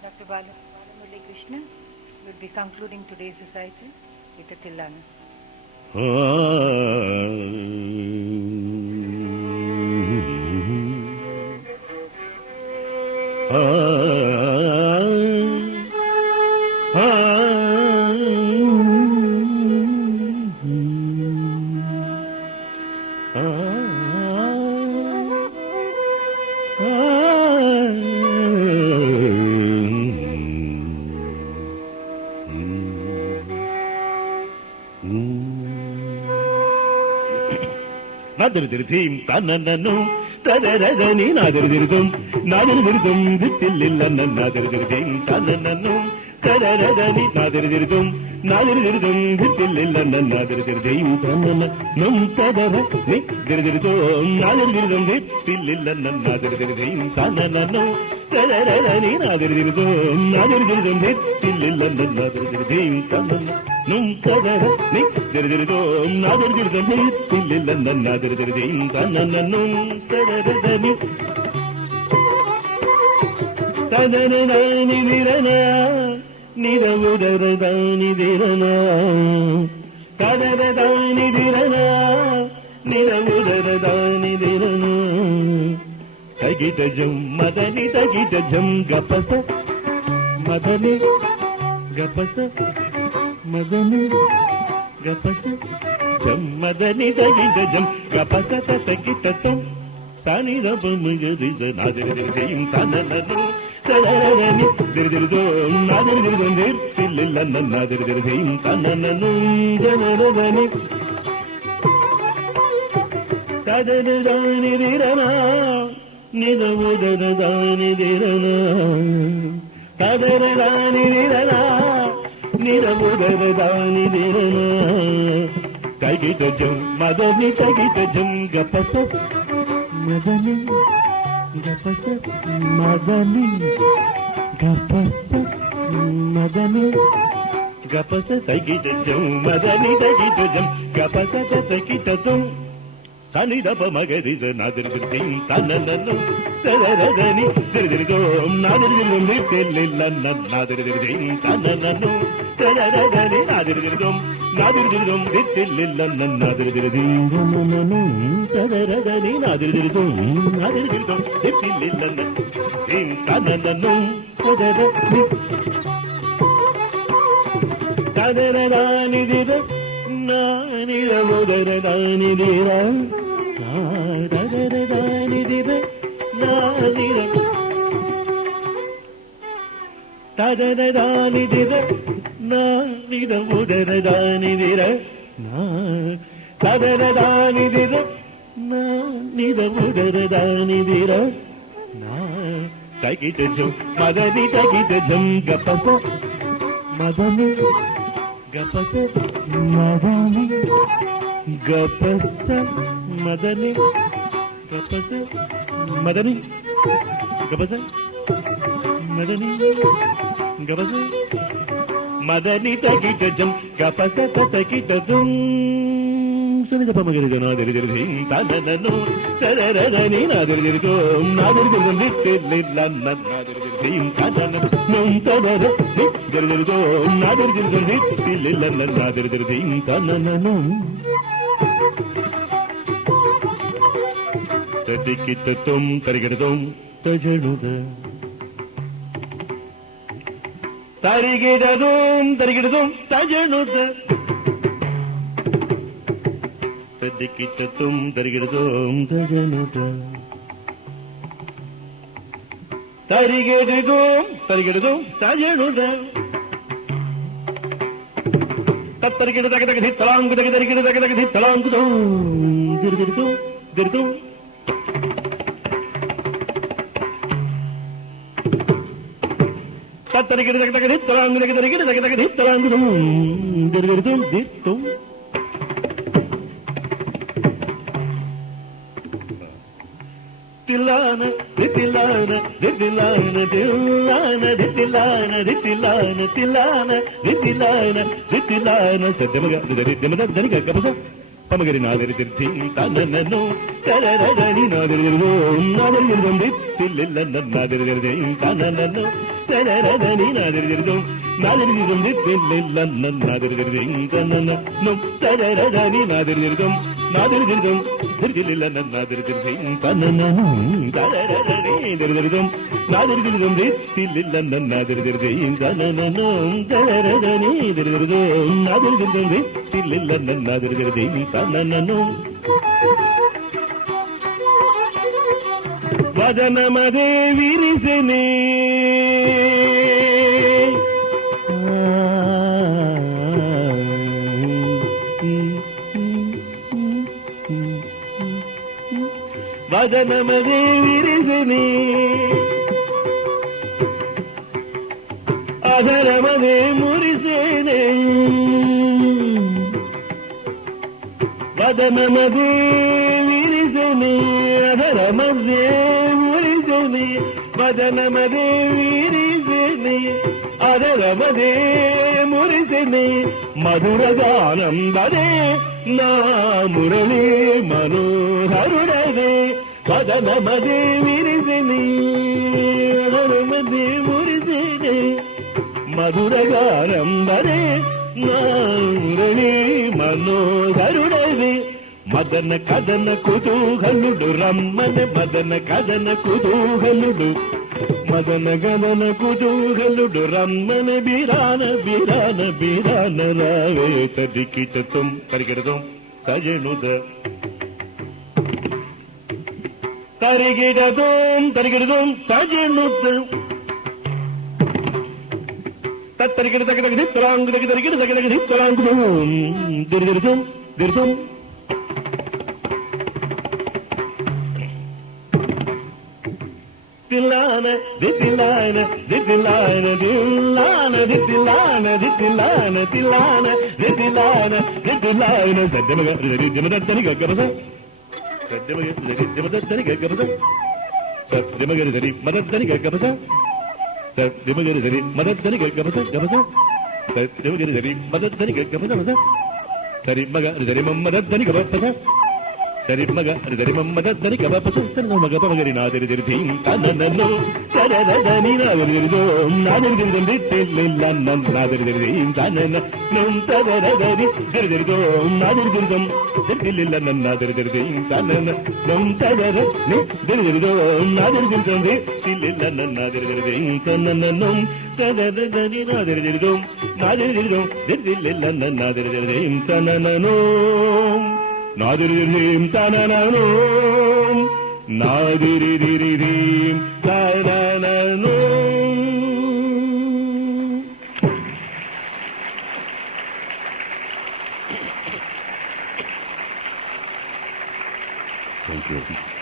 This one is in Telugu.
Dr. Balamurali Krishna will be concluding today's recital with a Tillana. నాదురుదిరుదీం తననను తదరదని నాదురుదిరుదం నాదురుదిరుదం దిత్తిల్లిల్లన్న నాదురుదిరుదీం తననను తదరదని నాదురుదిరుదం నాదురుదిరుదం దిత్తిల్లిల్లన్న నాదురుదిరుదీం తననం తదర ని దిరుదిరుదం నాదురుదిరుదం దిత్తిల్లిల్లన్న నాదురుదిరుదీం తననను తదరదని నాదురుదిరుదం నాదురుదిరుదం దిత్తిల్లిల్లన్న నాదురుదిరుదీం తననం తదర ని దిరుదిరుదం నాదురుదిరుదం దిత్తిల్లిల్లన్న నాదురుదిరుదీం తననం తదరదని తదరదని నిరన నిరవుదరదాని దిరనా తదరదాని దిరనా నిరవుదరదాని దిరనా తగిటజం మదని తగిటజం గపస మదని గపస మదని గపస జం మదని తగిటజం గపస తగిటతం సానిరపమగరిజ నాదిరిదిరిజం తననను తదరని దిరిదిరిదం నాదిరిదిరిదం దిర్తిల్లిల్లన్న నాదిరిదిరిజం తననను జనరదని తదరదాని దిరనా నిరవుదరదాని దిరనా తదరదాని దిరనా నిరవుదరదాని దిరనా తగిటజం మదని తగిటజం గపస మదని గపస మదని గపస మదని గపస తగిటజం మదని తగిటజం గపస తగిటజం సనిదప మగరిజ నాదిరిదిరిదం తననను తదరదని దిరిదిరిదం నాదిరిదిరిదం దిత్తిల్లిల్లన్న నాదిరిదిరిదం తననను తదరదని నాదిరిదిరిదం నాదిరిదిరిదం దిత్తిల్లిల్లన్న నాదిరిదిరిదం తదరదని నాదిరిదిరిదం నాదిరిదిరిదం దిత్తిల్లిల్లన్న తననను తదరని తదరదాని దిర నానిరముదరదాని దిర తదరదాని దిర నానిర తదరదాని దిర నానిరముదరదాని దిర తదరదాని దిర నానిరముదరదాని దిర తగిటజం మదని తగిటజం గపస మదని గపస మదని గపస మదని గపస మదని గపస మదని గపస మదని తగిటజం గపస తగిటజం సునిదపమగరిజ నాదిరిదిరిదం తననను తదరదని నాదిరిదిరిదం నాదిరిదిరిదం దిత్తిల్లిల్లన్న నాదిరిదిరిదం తననం తదర దిరిదిరిదం నాదిరిదిరిదం దిత్తిల్లిల్లన్న నాదిరిదిరిదం తననను తదికితం తరిగిడదం తజడుద తరిగిడదం తరిగిడదం తజడుద తదికితం తరిగిడదం తజడుద తరిగిడదం తరిగిడదం తజడుద తత్తరిగిడ దగదగ ధిత్తలాంగు దగదరిగిడ దగదగ ధిత్తలాంగుదం దిరిదిరిదం దిరిదం తత్తరిగిడ దగదగ ధిత్తలాంగు దగదరిగిడ దగదగ ధిత్తలాంగుదం దిరిదిరిదం దిత్తం తిల్లాన దితిల్లాన దితిల్లాన తిల్లాన దితిల్లాన దితిల్లాన తిల్లాన దితిల్లాన దితిల్లాన సద్యమగ దితిమద దనిగ గపస పమగరి నాదరి తిర్తి తననను తరరని నాదరి తిరుదో నాదరి తిరుదొంది తిల్లెల్ల నాదరి తిరుదే తననను తరరని నాదరి తిరుదో నాదరి తిరుదొంది తిల్లెల్ల నాదరి తిరుదే తననను తరరని నాదరి తిరుదో నాదరి తిరుదో తిరిగిల్ల నాదరి తిరుదే తననను తరరని తిరుదో నాదరి తిరుదొంది తిల్లెల్ల నాదరి తిరుదే తననను తరరని తిరుదో నాదరి తిరుదొంది తిల్లెల్ల నాదరి తిరుదే తననను వదనమదే విరిసెనే వదనమదే విరిసెనే అధరమదే మురిసెనే వదనమదే విరిసెనే అధరమదే మురిసెనే వదనమదే విరిసెనే అధరమదే మురిసెనే మధురగానం వదే నా మురళి మనోహరుడదే వదనమదే విరిసెనే అధరమదే మురిసెనే మధురగానం వదే నా మురళి మనోహరుడదే మదన కదన కుతూహలుడు రమ్మన మదన కదన కుతూహలుడు మదన గదన కుతూహలుడు రమ్మన బిరాన బిరాన బిరాన రావే తదికిటతం కరిగిడతం తజనుద కరిగిడతం కరిగిడతం తజనుద తత్తరిగిడ తగ దిత్తరాంగు దగ్గర తరిగిడ తగ దిత్తరాంగు దిరిగిడతం దిరితం Dillana, dillana, dillana, dillana, dillana, dillana, dillana, dillana, dillana. Saddamaga, dimadani gaggabasa. Saddamaga, dimadani gaggabasa. Saddamaga, dimadani gaggabasa. Saddamaga, dimadani gaggabasa, gabbasa. Saddamaga, dimadani gaggabasa. Sarimaga, dimadani gabbasa. సరిమగ సరిమమ్మదని గబపసు సన్నమగ పమగరి నాదరి దిరిది తననను సరరదని నాదరి దిరిదో నాదరి దిరిదండి తెల్లెల్ల నాదరి దిరిది తనన నొంతదరదని దిరిదిరిదో నాదరి దిరిదం తెల్లెల్ల నాదరి దిరిది తనన నొంతదర దిరిదిరిదో నాదరి దిరిదండి తెల్లెల్ల నాదరి దిరిది తననను సరరదని నాదరి దిరిదో నాదరి దిరిదో తెల్లెల్ల నాదరి దిరిది తననను నాదిరిం తననను నాదిరిరిరిం తననను Thank you.